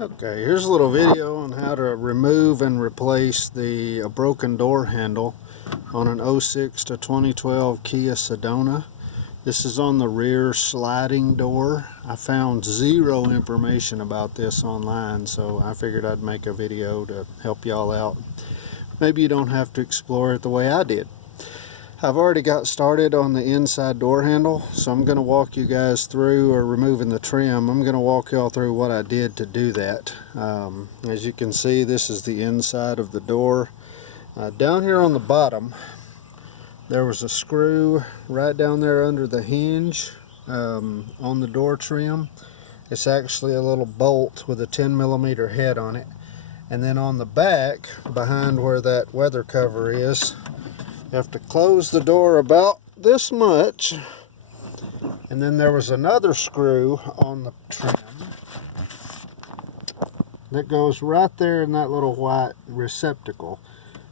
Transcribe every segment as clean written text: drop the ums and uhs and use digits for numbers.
Okay, here's a little video on how to remove and replace the broken door handle on an 06 to 2012 Kia Sedona. This is on the rear sliding door. I found zero information about this online, so I figured I'd make a video to help y'all out. Maybe you don't have to explore it the way I did. I've already got started on the inside door handle, so I'm going to walk you guys through, or removing the trim, I'm going to walk y'all through what I did to do that. As you can see, this is the inside of the door. Down here on the bottom, there was a screw right down there under the hinge on the door trim. It's actually a little bolt with a 10mm head on it. And then on the back, behind where that weather cover is, you have to close the door about this much, and then there was another screw on the trim that goes right there in that little white receptacle.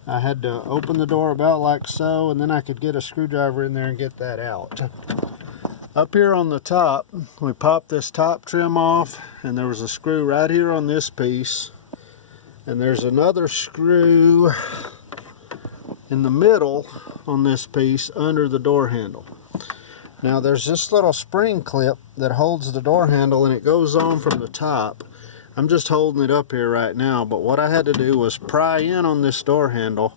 I had to open the door about like so, and then I could get a screwdriver in there and get that out. Up here on the top, we popped this top trim off, and there was a screw right here on this piece, and there's another screw in the middle on this piece under the door handle. Now there's this little spring clip that holds the door handle, and it goes on from the top. I'm just holding it up here right now, but what I had to do was pry in on this door handle,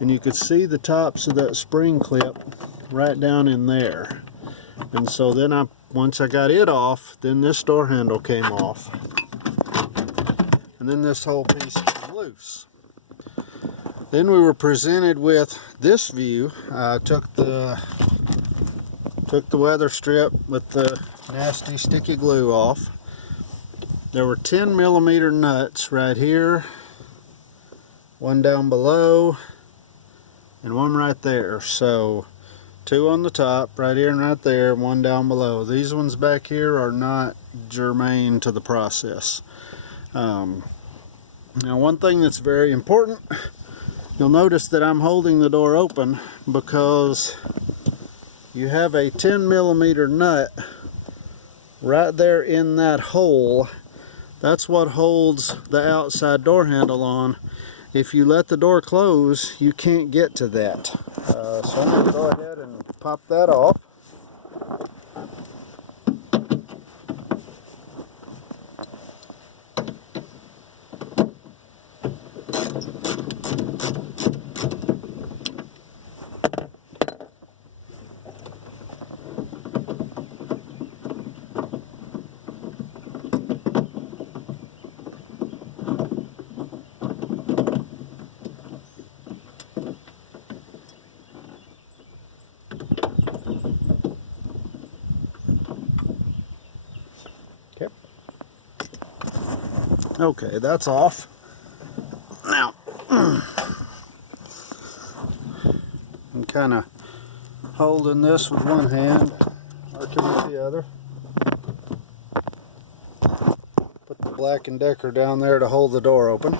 and you could see the tops of that spring clip right down in there. And so then once I got it off, then this door handle came off, and then this whole piece came loose. Then we were presented with this view. I took the weather strip with the nasty sticky glue off. There were 10mm nuts right here, one down below, and one right there. So 2 on the top, right here and right there, and 1 down below. These ones back here are not germane to the process. Now, one thing that's very important, you'll notice that I'm holding the door open because you have a 10mm nut right there in that hole. That's what holds the outside door handle on. If you let the door close, you can't get to that. So I'm going to go ahead and pop that off. Okay, that's off. Now, I'm kind of holding this with one hand, working with the other. Put the Black & Decker down there to hold the door open.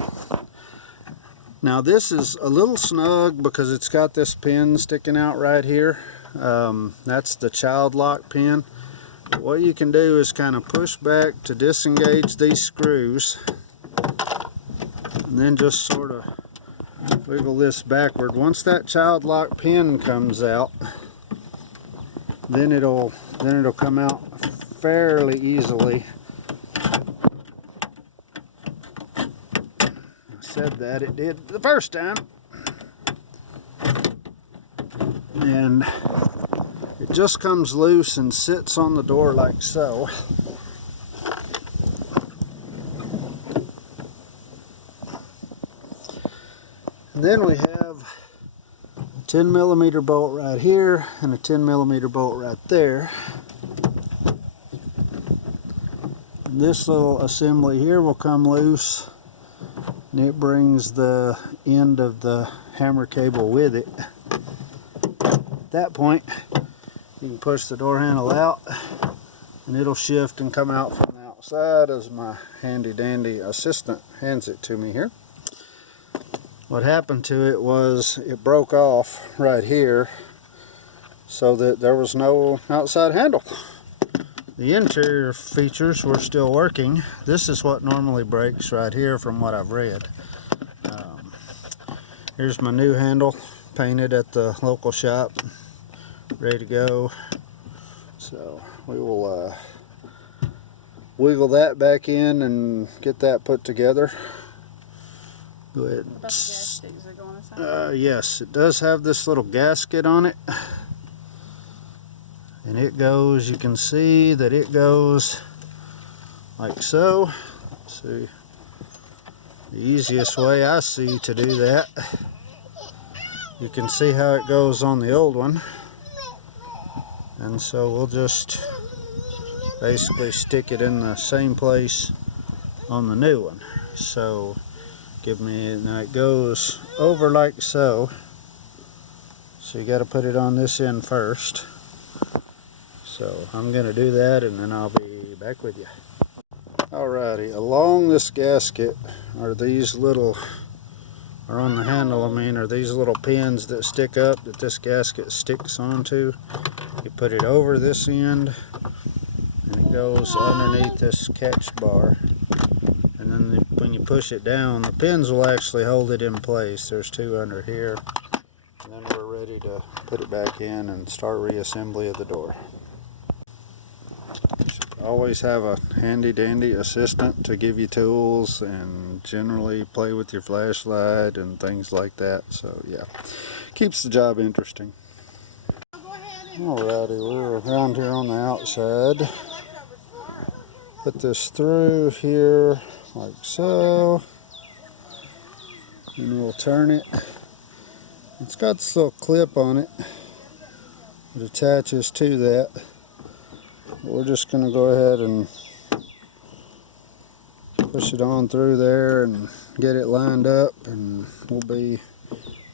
Now this is a little snug because it's got this pin sticking out right here. That's the child lock pin. What you can do is kind of push back to disengage these screws, and then just sort of wiggle this backward. Once that child lock pin comes out, then it'll come out fairly easily. I said that it did the first time, and it just comes loose and sits on the door like so. And then we have a 10mm bolt right here and a 10mm bolt right there. And this little assembly here will come loose, and it brings the end of the hammer cable with it. At that point, you can push the door handle out, and it'll shift and come out from the outside as my handy dandy assistant hands it to me here. What happened to it was it broke off right here, so that there was no outside handle. The interior features were still working. This is what normally breaks right here from what I've read. Here's my new handle, painted at the local shop, ready to go. So we will wiggle that back in and get that put together. Go ahead. What about the gasket? Is it going inside? Yes, it does have this little gasket on it. And it goes, you can see that it goes like so. Let's see. The easiest way I see to do that. You can see how it goes on the old one. And so we'll just basically stick it in the same place on the new one. So now it goes over like so. So you got to put it on this end first. So I'm going to do that and then I'll be back with you. Alrighty, along this gasket are these little, or on the handle I mean, are these little pins that stick up that this gasket sticks onto. You put it over this end and it goes underneath this catch bar. And then when you push it down, the pins will actually hold it in place. There's two under here. And then we're ready to put it back in and start reassembly of the door. Always have a handy dandy assistant to give you tools and generally play with your flashlight and things like that. So yeah, keeps the job interesting. Alrighty, we're around here on the outside. Put this through here like so. And we'll turn it. It's got this little clip on it that attaches to that. We're just going to go ahead and push it on through there and get it lined up, and we'll be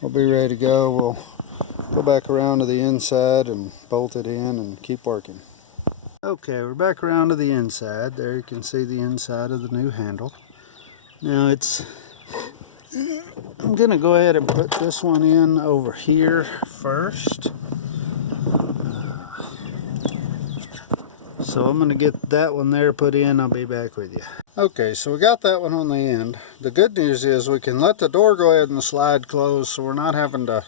ready to go. We'll go back around to the inside and bolt it in and keep working. Okay, we're back around to the inside. There you can see the inside of the new handle. Now I'm going to go ahead and put this one in over here first. So I'm going to get that one there put in. I'll be back with you. Okay, so we got that one on the end. The good news is we can let the door go ahead and slide close, so we're not having to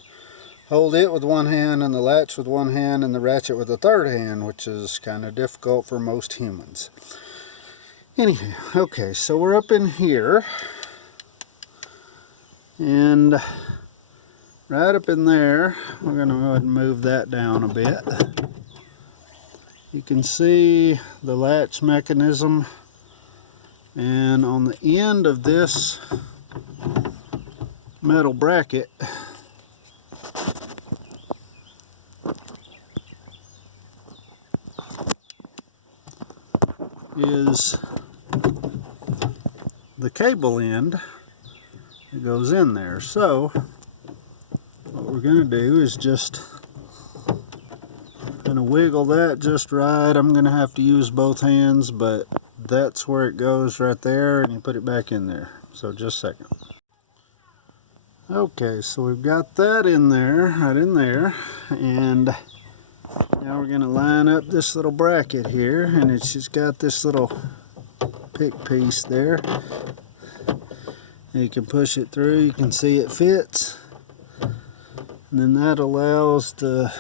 hold it with one hand and the latch with one hand and the ratchet with the third hand, which is kind of difficult for most humans. Anyhow, okay, so we're up in here. And right up in there, we're going to go ahead and move that down a bit. You can see the latch mechanism, and on the end of this metal bracket is the cable end that goes in there. So what we're going to do is just going to wiggle that just right. I'm going to have to use both hands, but that's where it goes right there, and you put it back in there. So just a second. Okay, so we've got that in there, right in there, and now we're going to line up this little bracket here, and it's just got this little pick piece there. And you can push it through, you can see it fits, and then that allows the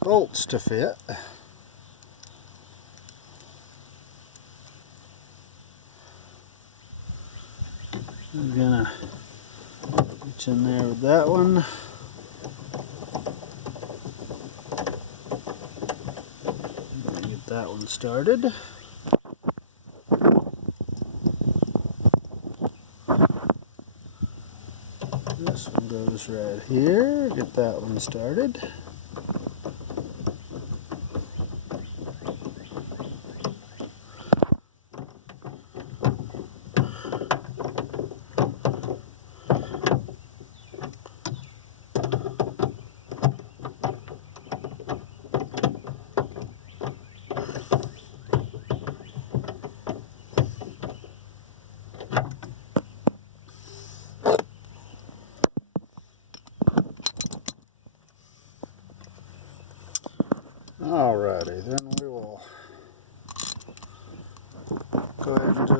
bolts to fit. I'm gonna reach in there with that one. Get that one started. This one goes right here. Get that one started.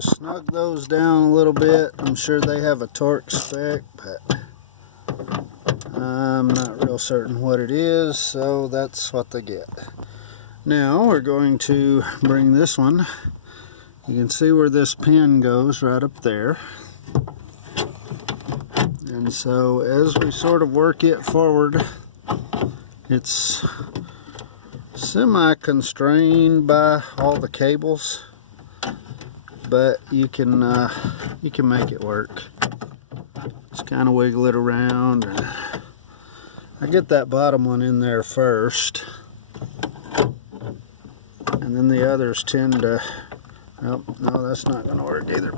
to snug those down a little bit. I'm sure they have a torque spec, but I'm not real certain what it is, so that's what they get. Now we're going to bring this one. You can see where this pin goes right up there. And so as we sort of work it forward, it's semi-constrained by all the cables, but you can make it work. Just kind of wiggle it around, and I get that bottom one in there first, and then the others tend to. Oh, no, that's not going to work either.